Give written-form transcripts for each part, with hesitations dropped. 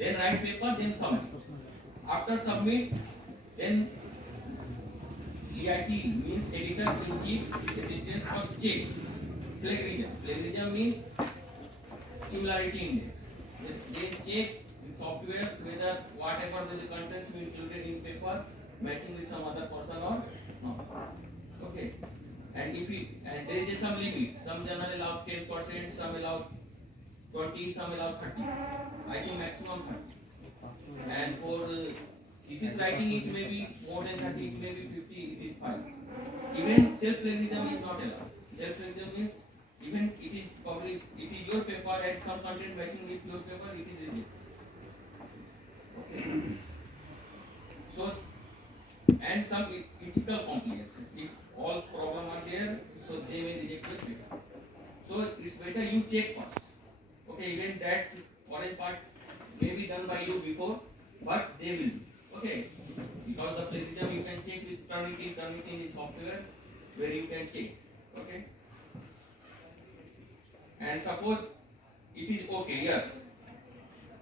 Then write paper, then submit. After submit, then EIC means editor in chief assistance first check plagiarism. Plagiarism means similarity index. They check the softwares whether whatever the contents we included in paper matching with some other person or not. Okay. And if there is some limit, some journal allow 10%, some allow 20, some allow 30. I think maximum 30. And for thesis writing, it may be more than 30, it may be 50, it is fine. Even self-plagiarism is not allowed. Self-plagiarism means even it is probably it is your paper and some content matching with your paper, it is rejected. Okay. So, and some ethical complications. If all problems are there, so they may reject your paper. So it's better you check first. Okay, even that orange part may be done by you before, but they will be. Okay, because the plagiarism you can check with Turnitin. Turnitin is software where you can check. Okay, and suppose it is okay, yes,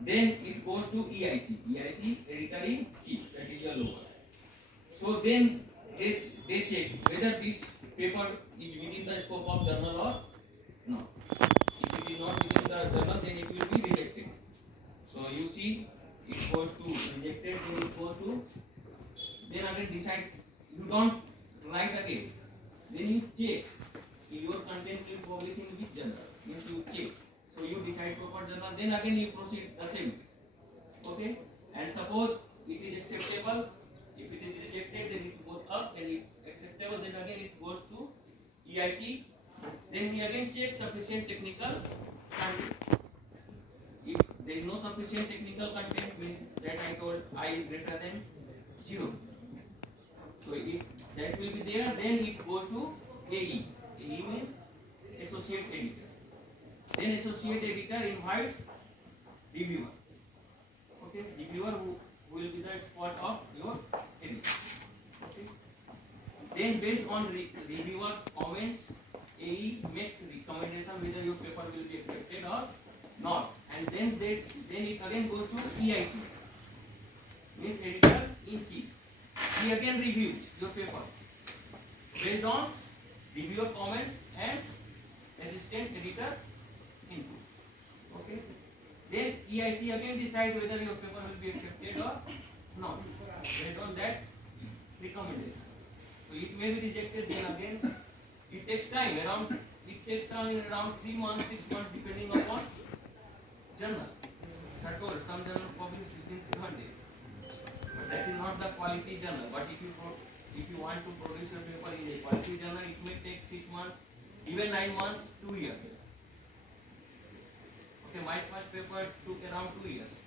then it goes to EIC. EIC editor in chief, that is your lower. So then they check whether this paper is within the scope of journal or not. If it is not within the journal, then it will be rejected. So you see, it goes to rejected, then it goes to, then again decide, you don't write again, then you check your content will publish in which journal, means you check. So you decide proper journal, then again you proceed the same. Okay, and suppose it is acceptable, if it is rejected, then it goes up, and if acceptable, then again it goes to EIC, then we again check sufficient technical content. If there is no sufficient technical content, means that I told I is greater than 0. So if that will be there, then it goes to AE. AE means associate editor. Then associate editor invites reviewer. Okay, reviewer who will be the expert of your editor. Okay. Then based on reviewer comments, AE makes recommendation whether your paper will be accepted or not. And then it again goes to EIC, means editor in chief. He again reviews your paper based on reviewer comments and assistant editor input. Okay. Then EIC again decide whether your paper will be accepted or not based on that recommendation. So it may be rejected. Then again it takes time around 3 months, 6 months, depending upon journals. Some journals publish within 7 days, but that is not the quality journal. But if you want to produce your paper in a quality journal, it may take 6 months, even 9 months, 2 years. Okay, my first paper took around 2 years.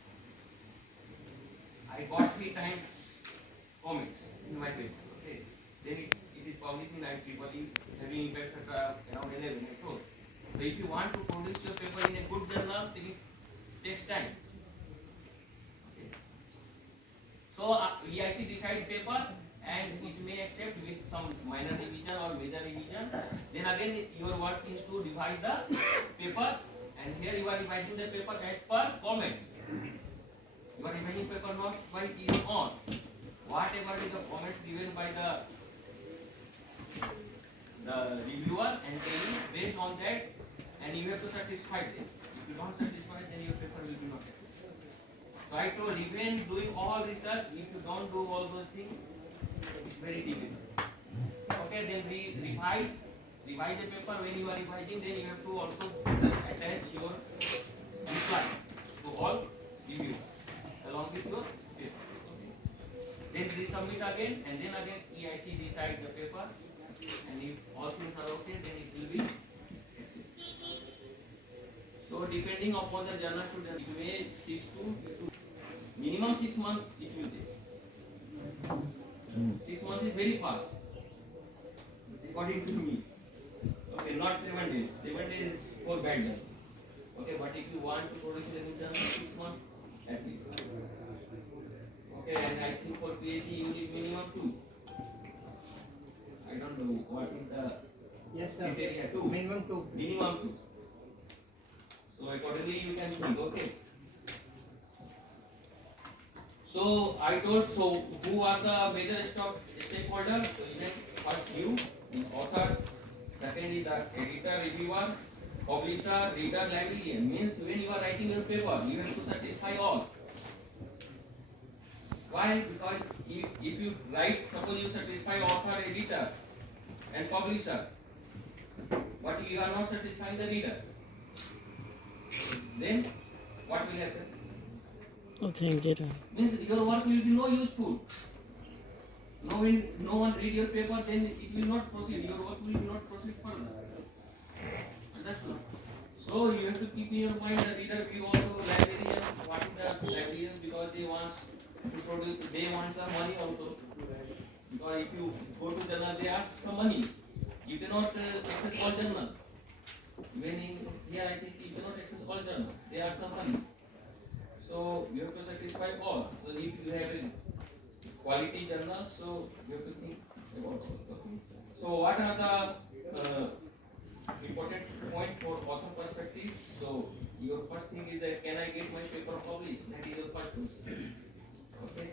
I got 3 times comments in my paper. Okay, then it is published in IEEE, having impact around 11. I told. So if you want to produce your paper in a good journal, then it takes time. Okay. So EIC decide paper, and it may accept with some minor revision or major revision. Then again your work is to revise the paper, and here you are revising the paper as per comments. You are revising paper not by your own. Whatever is the comments given by the reviewer and telling based on that, and you have to satisfy them. If you don't satisfy, then your paper will be not accepted. So I told, even doing all research, if you don't do all those things, it's very difficult. Okay, then we revise the paper. When you are revising, then you have to also attach your reply to all reviewers along with your paper. Okay. Then resubmit again, and then again EIC decide the paper, and if all things are okay, then it will be accepted. So depending upon the journal to journal, it may 6 to minimum 6 months it will take. 6 months is very fast, according to me. Okay, not 7 days. 7 days for bad journal. Okay, but if you want to produce a good journal, 6 months at least. Okay, and I think for PhD you need minimum 2. I don't know what is the criteria. 2. Minimum 2. Minimum 2. So accordingly you can think. Okay. So I told, so who are the major stakeholders? So even first you is author, second is the editor, reviewer, publisher, reader, librarian. Means when you are writing your paper, you have to satisfy all. Why? Because if you write, suppose you satisfy author, editor, and publisher, but you are not satisfying the reader, then what will happen? Nothing, zero. Means your work will be no useful. No one read your paper, then it will not proceed. Your work will not proceed further. Understood? So you have to keep in your mind the reader view also librarians. What is the librarians? Because they want to produce, they want some money also. Because if you go to journal, they ask some money. You cannot access all journals. Even in here, I think you cannot access all journals. They ask some money. So you have to satisfy all. So if you have a quality journals, so you have to think about all. So what are the important point for author perspective? So your first thing is that can I get my paper published? That is your first question. Okay.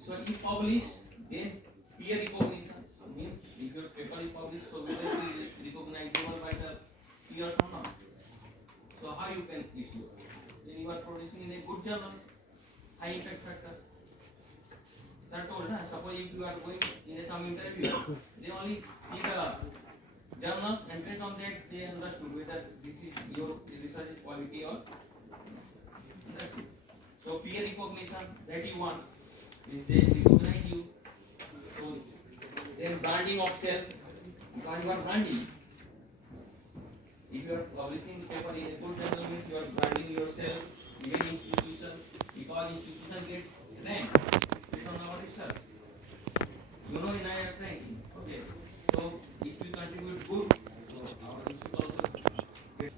So if published, then peer recognition means if your paper is published, so will it be recognizable by the peers or not? So how you can issue? Then you are producing in a good journals, high impact factor. Sir told, suppose if you are going in some interview, they only see the journals and based on that they understood whether this is your research is quality or understood. So peer recognition that you want is they recognize you. So then branding of self, because you are branding. If you are publishing paper in a good journal means you are branding yourself, even institution, because institution get ranked based on our research. You know in IIT ranking. Okay. So if you contribute good, so our institute also get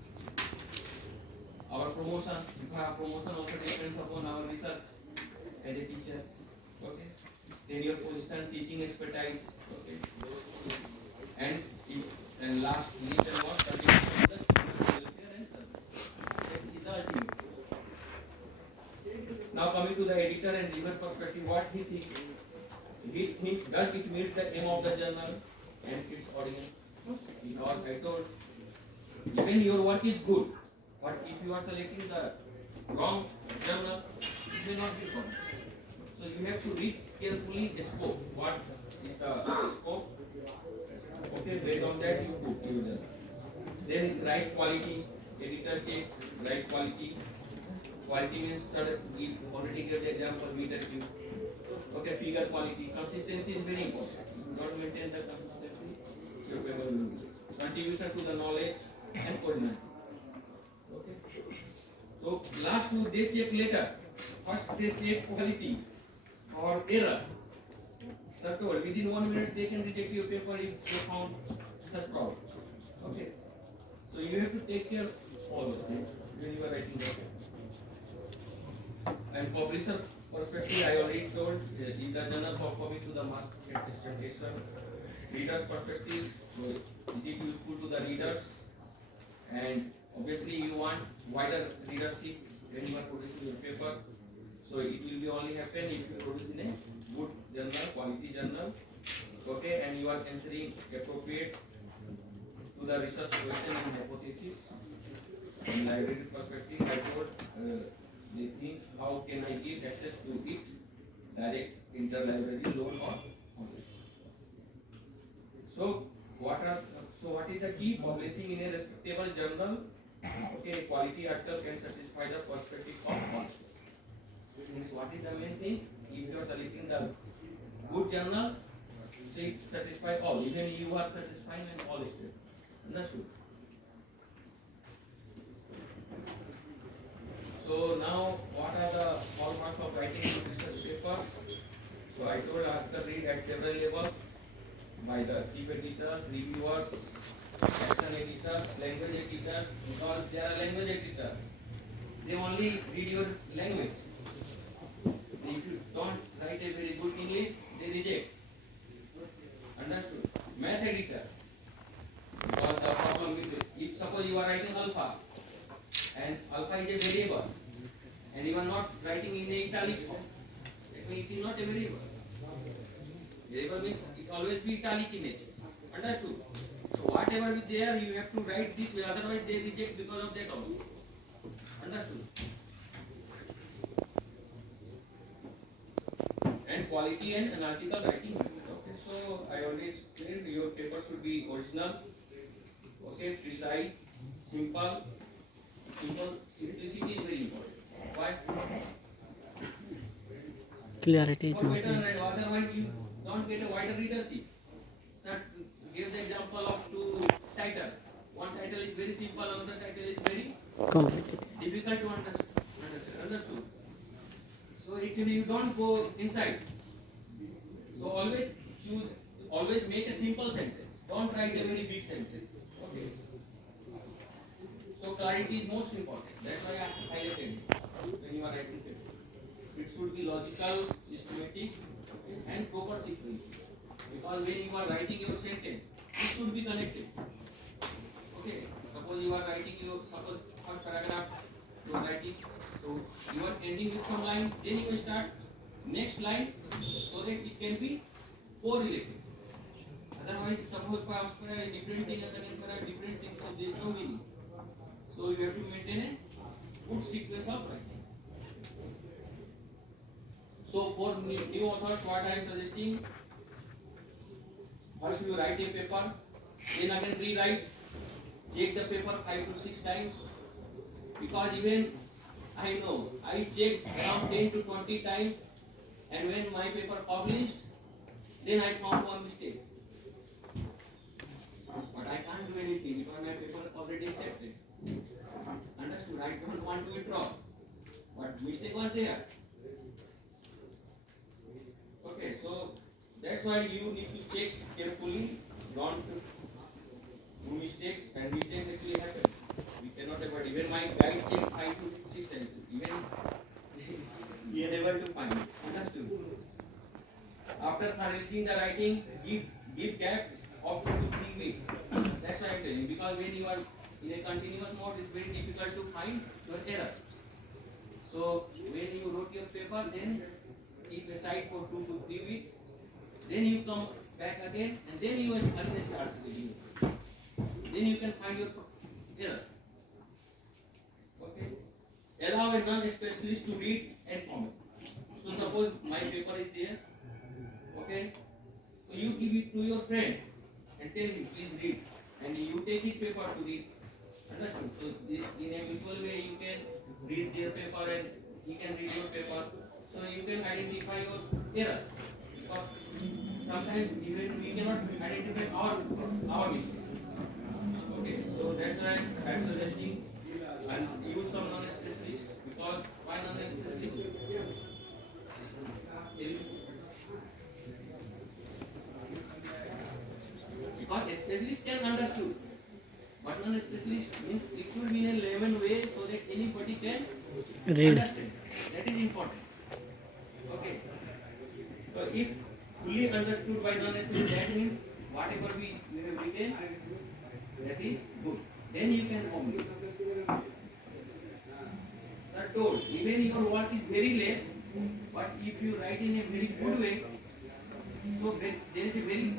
our promotion, because our promotion also depends upon our research as a teacher. Okay. Then your position, teaching expertise. Okay. And and last least and not contribution to the welfare and service. That is the ultimate. Now coming to the editor and reviewer perspective, what he thinks? He thinks does it meet the aim of the journal and its audience? Because I told, even your work is good, but if you are selecting the wrong journal, it will not be good. So you have to read carefully the scope. What is the scope? Okay, based on that you put your journal. Then write quality, editor check, write quality. Quality means we already gave the example meter cube. Okay, figure quality. Consistency is very important. If you don't maintain the consistency, your paper will be. Contribution to the knowledge and coordination. Okay. So last two they check later. First they check quality or error. Sir told within 1 minute they can reject your paper if they found such problem. Okay. So you have to take care of all of them when you are writing the paper. And publisher perspective, I already told in the journal for coming to the market expectation. Readers perspective, so is it useful to the readers? And obviously you want wider readership when you are producing your paper. So it will be only happen if you produce in a good journal, quality journal. Okay, and you are answering appropriate to the research question and hypothesis. From library perspective, I told they think how can I give access to it, direct interlibrary loan or online. So what is the key? Publishing in a respectable journal. Okay, quality article can satisfy the perspective of all. Means what is the main thing? If you are selecting the good journals, so it satisfy all. Even you are satisfying and all state. Understood? So now, what are the hallmarks of writing research papers? So I told article read at several levels by the chief editors, reviewers, action editors, language editors, because there are language editors. They only read your language. If you don't write a very good English, they reject. Understood? Math editor. Because the problem with it, if suppose you are writing alpha, and alpha is a variable, and you are not writing in the italic form, it is not a variable. Variable means it always be italic in nature. Understood? So whatever is there, you have to write this way. Otherwise, they reject because of that also. Understood? And quality and analytical writing method. Okay, so I already explained your paper should be original. Okay, precise, simple. Simplicity is very important. Why? Clarity is For not better, there. otherwise you don't get a wider readership. So give the example of two titles. One title is very simple, another title is very Complicated. difficult to understood. So actually you don't go inside. So always make a simple sentence. Don't write a very big sentence. Okay. So clarity is most important. That's why I highlighted it when you are writing paper. It should be logical, systematic, and proper sequence. Because when you are writing your sentence, it should be connected. Okay. Suppose you are writing suppose first paragraph you are writing, so you are ending with some line, then you will start next line so that it can be correlated. Otherwise, suppose first paragraph different thing, second paragraph different thing, so there is no meaning. So you have to maintain a good sequence of writing. So for new authors, what I am suggesting, first you write a paper, then again rewrite, check the paper 5 to 6 times, because even I know I checked around 10 to 20 times, and when my paper published, then I found one mistake. But I can't do anything because my paper already accepted. Understood? I don't want to withdraw, but mistake was there. Okay, so that's why you need to check carefully, don't do mistakes, and mistakes actually happen. We cannot avoid. Even my guide checked 5 to 6 times. Even he unable to find it. Understood? After finishing the writing, give gap of 2 to 3 weeks. That's why I'm telling you. Because when you are in a continuous mode, it's very difficult to find your errors. So when you wrote your paper, then keep aside for 2 to 3 weeks. Then you come back again, and then you again start reading. Then you can find your errors. Okay. Allow a non-specialist to read and comment. So suppose my paper is there. Okay. So you give it to your friend and tell him, please read, and you take his paper to read. Understood? So in a mutual way, you can read their paper and he can read your paper. So you can identify your errors, because sometimes even we cannot identify our mistakes. Okay, so that's why I am suggesting and use some non-specialist, because why non-specialist? Because a specialist can understood, but non-specialist means it should be in a layman way so that anybody can Read. understand. That is important. Okay. So if fully understood by non-specialist, that means whatever we have written, that is good. Then you can publish. Sir told, even your work is very less, but if you write in a very good way, so there is a very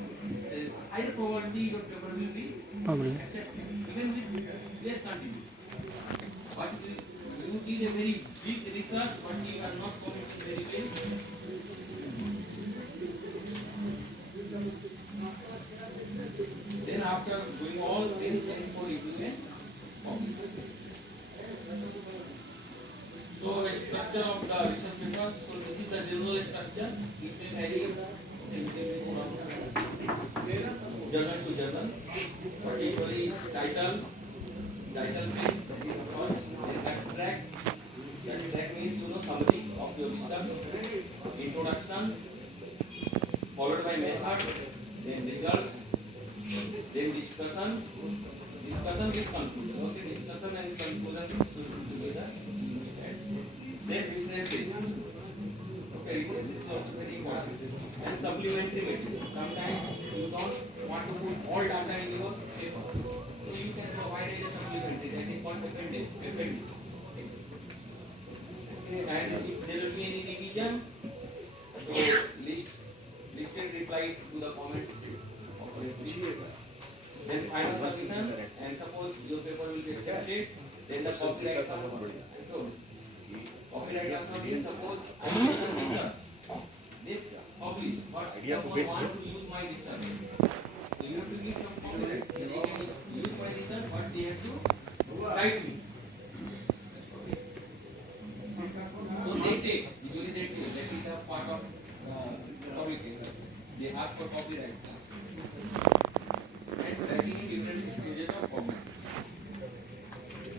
higher probability your paper will be Public. accepted, even with less contribution. But you did a very big research, but you are not committing very well. Then after doing all things, send for review and publish. So the structure of the research paper. So this is the general structure. It will vary journal to journal. Particularly title page, then abstract. Abstract means summary of your research. Introduction, followed by method, then results, then discussion. Discussion is conclusion. Okay, discussion and conclusion should be together. Then references. Okay, references is also very important. And supplementary material. Sometimes you don't want to put all data in your paper, so you can provide a supplementary. That is called appendix. Okay. And if there will be any revision, Listed reply to the comments of referee. Then final submission, and suppose your paper will be accepted, then the copyright transfer. So, copyright transfer means suppose I do some research, they publish, but someone want to use my research. So you have to give some copyright. They can use my research, but they have to cite me. So usually they take, that is a part of publication. They ask for copyright.